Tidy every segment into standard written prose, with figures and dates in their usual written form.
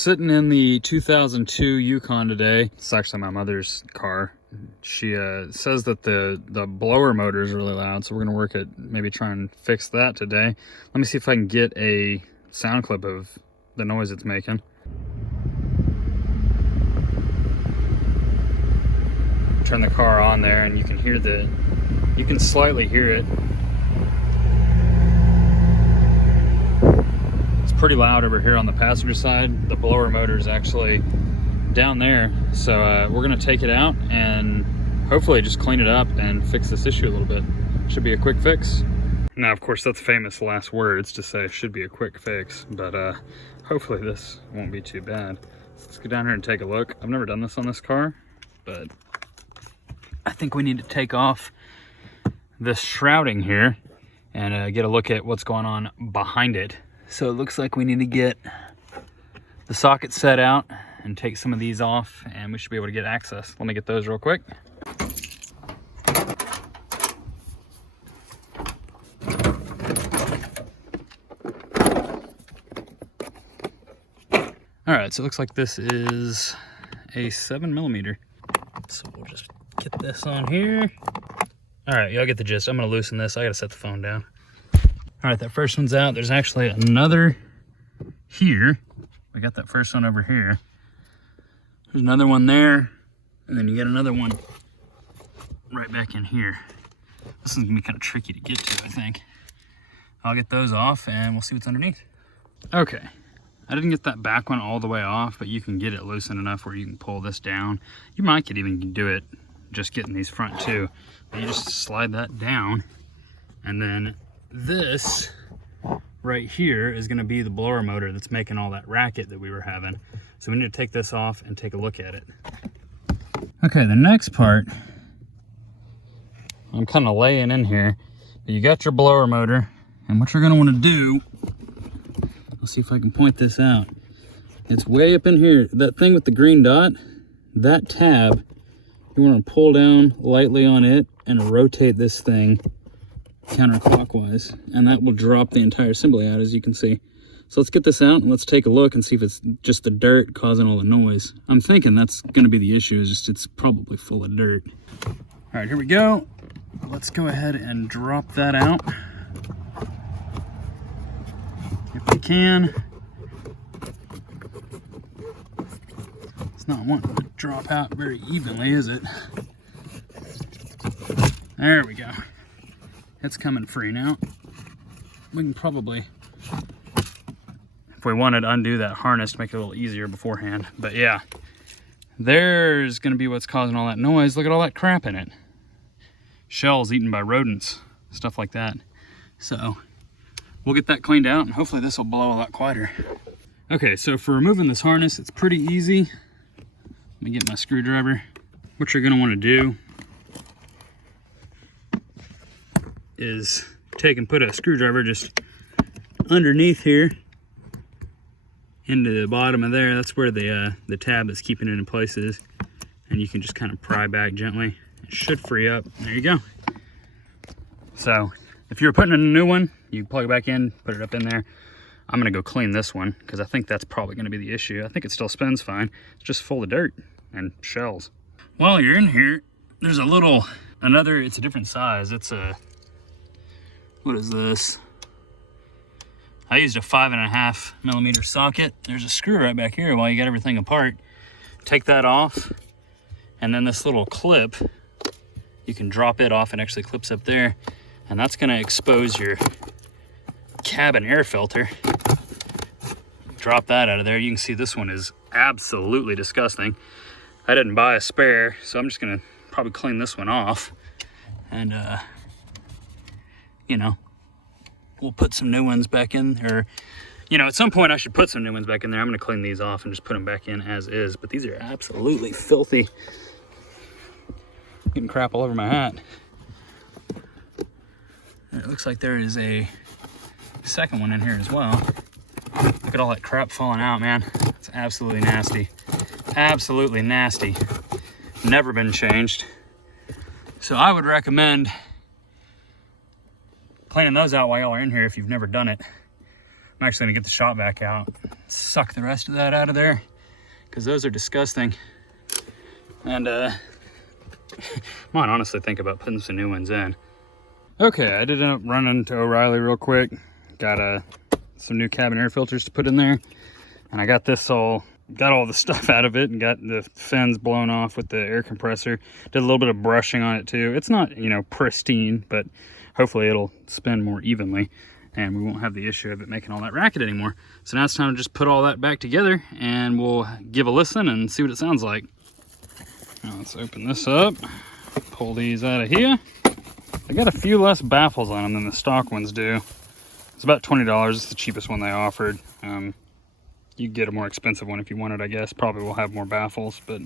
sitting in the 2002 Yukon today. It's actually my mother's car. She says that the blower motor is really loud, so we're gonna work at maybe try and fix that today. Let me see if I can get a sound clip of the noise it's making. Turn the car on there and you can hear you can slightly hear it. It's pretty loud over here on the passenger side. The blower motor is actually down there, so we're gonna take it out and hopefully just clean it up and fix this issue a little bit. Should be a quick fix. Now, of course, that's famous last words to say it should be a quick fix, but hopefully this won't be too bad. Let's go down here and take a look. I've never done this on this car, but I think we need to take off this shrouding here and get a look at what's going on behind it. So it looks like we need to get the socket set out and take some of these off, and we should be able to get access. Let me get those real quick. All right, so it looks like this is a 7mm. So we'll just get this on here. All right, y'all get the gist. I'm gonna loosen this. I gotta set the phone down. All right, that first one's out. There's actually another here. We got that first one over here. There's another one there, and then you get another one right back in here. This one's gonna be kind of tricky to get to, I think. I'll get those off and we'll see what's underneath. Okay, I didn't get that back one all the way off, but you can get it loosened enough where you can pull this down. You might could even do it just getting these front two. But you just slide that down, and then this right here is gonna be the blower motor that's making all that racket that we were having. So we need to take this off and take a look at it. Okay, the next part, I'm kind of laying in here, but you got your blower motor, and what you're gonna wanna do, let's see if I can point this out. It's way up in here. That thing with the green dot, that tab, you wanna pull down lightly on it and rotate this thing counterclockwise, and that will drop the entire assembly out, as you can see. So let's get this out and let's take a look and see if it's just the dirt causing all the noise. I'm thinking that's gonna be the issue, is just it's probably full of dirt. All right, here we go. Let's go ahead and drop that out if we can. It's not wanting to drop out very evenly, is it? There we go. It's coming free now. We can probably, if we wanted, undo that harness to make it a little easier beforehand. But yeah, there's gonna be what's causing all that noise. Look at all that crap in it. Shells eaten by rodents, stuff like that. So we'll get that cleaned out and hopefully this will blow a lot quieter. Okay, so for removing this harness, it's pretty easy. Let me get my screwdriver. What you're gonna wanna do is take and put a screwdriver just underneath here into the bottom of there. That's where the tab that's keeping it in place is, and you can just kind of pry back gently. It should free up. There you go. So if you're putting in a new one, you plug it back in, put it up in there. I'm gonna go clean this one because I think that's probably gonna be the issue. I think it still spins fine. It's just full of dirt and shells. While you're in here, there's a little, it's a different size. It's a, what is this? I used a 5.5mm socket. There's a screw right back here while you got everything apart. Take that off, and then this little clip, you can drop it off. It actually clips up there, and that's gonna expose your cabin air filter. Drop that out of there. You can see this one is absolutely disgusting. I didn't buy a spare, so I'm just gonna probably clean this one off, and you know, we'll put some new ones back in, or, you know, at some point I should put some new ones back in there. I'm gonna clean these off and just put them back in as is, but these are absolutely filthy. Getting crap all over my hat. And it looks like there is a second one in here as well. Look at all that crap falling out, man. It's absolutely nasty. Absolutely nasty. Never been changed. So I would recommend cleaning those out while y'all are in here if you've never done it. I'm actually gonna get the shop vac out, suck the rest of that out of there, because those are disgusting. And I might honestly think about putting some new ones in. Okay, I did end up running to O'Reilly real quick. Got some new cabin air filters to put in there. And I got all the stuff out of it and got the fins blown off with the air compressor. Did a little bit of brushing on it too. It's not, you know, pristine, but hopefully it'll spin more evenly and we won't have the issue of it making all that racket anymore. So now it's time to just put all that back together and we'll give a listen and see what it sounds like. Now let's open this up, pull these out of here. I got a few less baffles on them than the stock ones do. It's about $20, it's the cheapest one they offered. You can get a more expensive one if you want it, I guess. Probably will have more baffles, but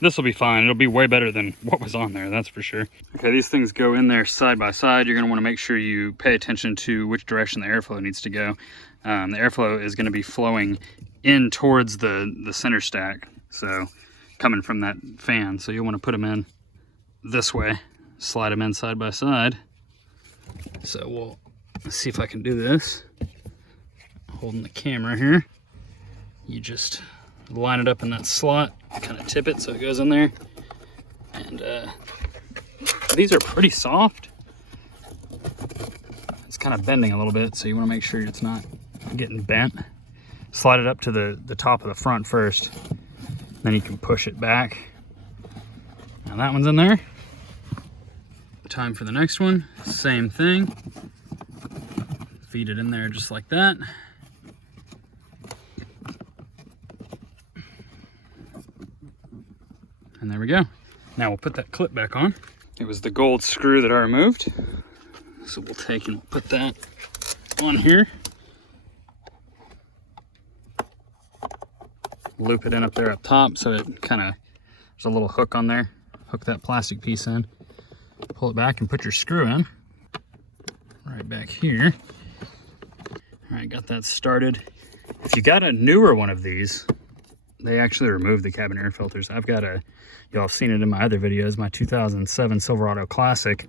this will be fine. It'll be way better than what was on there, that's for sure. Okay, these things go in there side by side. You're gonna wanna make sure you pay attention to which direction the airflow needs to go. The airflow is gonna be flowing in towards the center stack. So coming from that fan. So you'll wanna put them in this way, slide them in side by side. So we'll see if I can do this. Holding the camera here. You just line it up in that slot, kind of tip it so it goes in there. And these are pretty soft. It's kind of bending a little bit, so you want to make sure it's not getting bent. Slide it up to the top of the front first, then you can push it back. Now that one's in there. Time for the next one, same thing. Feed it in there just like that. And there we go. Now we'll put that clip back on. It was the gold screw that I removed. So we'll take and put that on here. Loop it in up there up top so it kind of, there's a little hook on there. Hook that plastic piece in. Pull it back and put your screw in. Right back here. All right, got that started. If you got a newer one of these, they actually remove the cabin air filters. I've got y'all have seen it in my other videos, my 2007 Silverado Classic.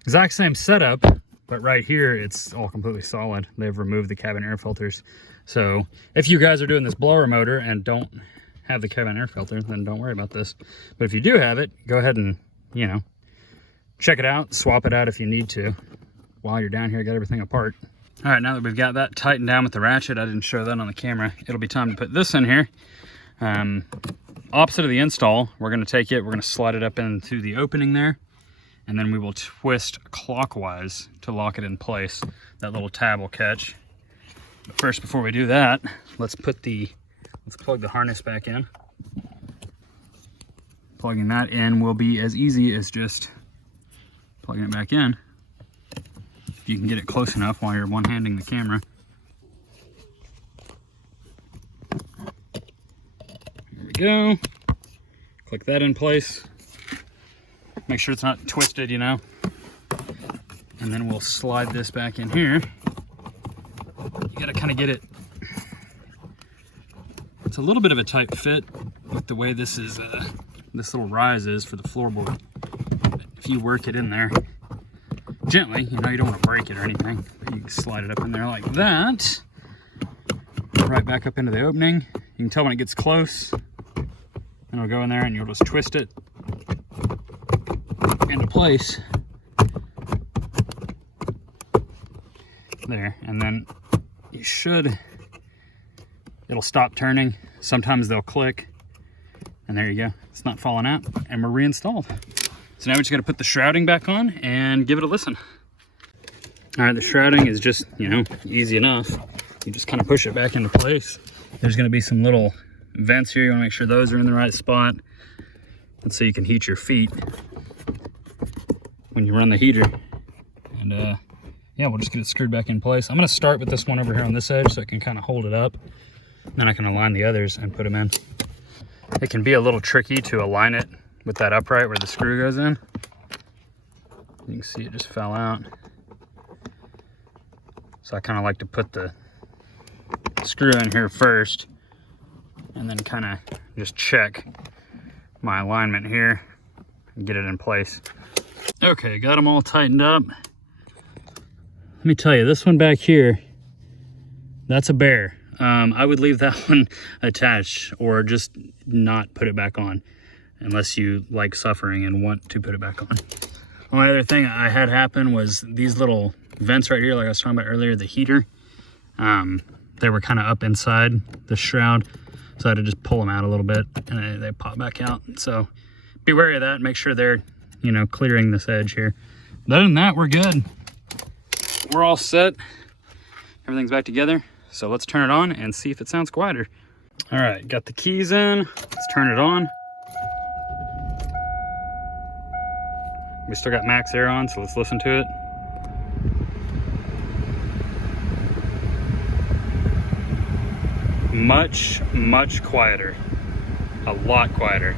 Exact same setup, but right here, it's all completely solid. They've removed the cabin air filters. So if you guys are doing this blower motor and don't have the cabin air filter, then don't worry about this. But if you do have it, go ahead and, you know, check it out, swap it out if you need to. While you're down here, get everything apart. All right, now that we've got that tightened down with the ratchet, I didn't show that on the camera. It'll be time to put this in here. Opposite of the install, we're gonna take it, we're gonna slide it up into the opening there, and then we will twist clockwise to lock it in place. That little tab will catch. But first, before we do that, let's plug the harness back in. Plugging that in will be as easy as just plugging it back in. If you can get it close enough while you're one-handing the camera. Go. Click that in place. Make sure it's not twisted, you know. And then we'll slide this back in here. You gotta kind of get it. It's a little bit of a tight fit with the way this is. This little rise is for the floorboard. If you work it in there gently, you know, you don't want to break it or anything. You can slide it up in there like that. Right back up into the opening. You can tell when it gets close. And it'll go in there and you'll just twist it into place. There, and then you it'll stop turning. Sometimes they'll click. And there you go. It's not falling out and we're reinstalled. So now we just gotta put the shrouding back on and give it a listen. All right, the shrouding is just, you know, easy enough. You just kind of push it back into place. There's gonna be some little vents here. You want to make sure those are in the right spot, and so you can heat your feet when you run the heater. And yeah, we'll just get it screwed back in place. I'm going to start with this one over here on this edge so it can kind of hold it up. Then I can align the others and put them in. It can be a little tricky to align it with that upright where the screw goes in. You can see it just fell out. So I kind of like to put the screw in here first and then kind of just check my alignment here and get it in place. Okay, got them all tightened up. Let me tell you, this one back here that's a bear. I would leave that one attached or just not put it back on unless you like suffering and want to put it back on. Only other thing I had happen was these little vents right here, like I was talking about earlier, the heater. They were kind of up inside the shroud, so I had to just pull them out a little bit and they pop back out. So be wary of that. Make sure they're, you know, clearing this edge here. But other than that, we're good. We're all set. Everything's back together. So let's turn it on and see if it sounds quieter. All right, got the keys in. Let's turn it on. We still got max air on, so let's listen to it. Much, much quieter. A lot quieter.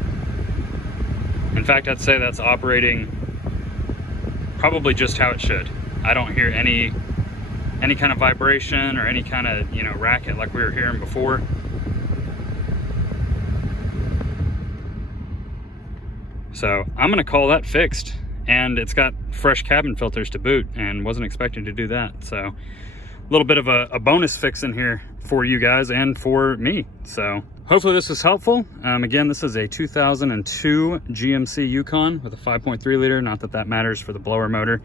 In fact, I'd say that's operating probably just how it should. I don't hear any kind of vibration or any kind of, you know, racket like we were hearing before. So I'm gonna call that fixed. And it's got fresh cabin filters to boot, and wasn't expecting to do that. So a little bit of a bonus fix in here for you guys and for me. So hopefully this was helpful. Again, this is a 2002 GMC Yukon with a 5.3 liter. Not that that matters for the blower motor,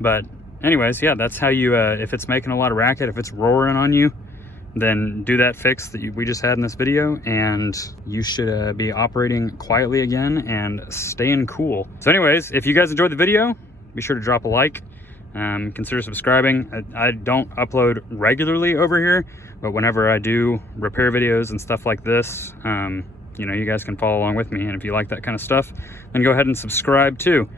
but anyways, yeah, that's how you, if it's making a lot of racket, if it's roaring on you, then do that fix that we just had in this video, and you should be operating quietly again and staying cool. So anyways, if you guys enjoyed the video, be sure to drop a like. Consider subscribing. I don't upload regularly over here, but whenever I do repair videos and stuff like this, you know, you guys can follow along with me. And if you like that kind of stuff, then go ahead and subscribe too.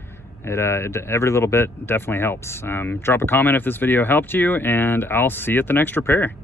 Every little bit definitely helps. Drop a comment if this video helped you, and I'll see you at the next repair.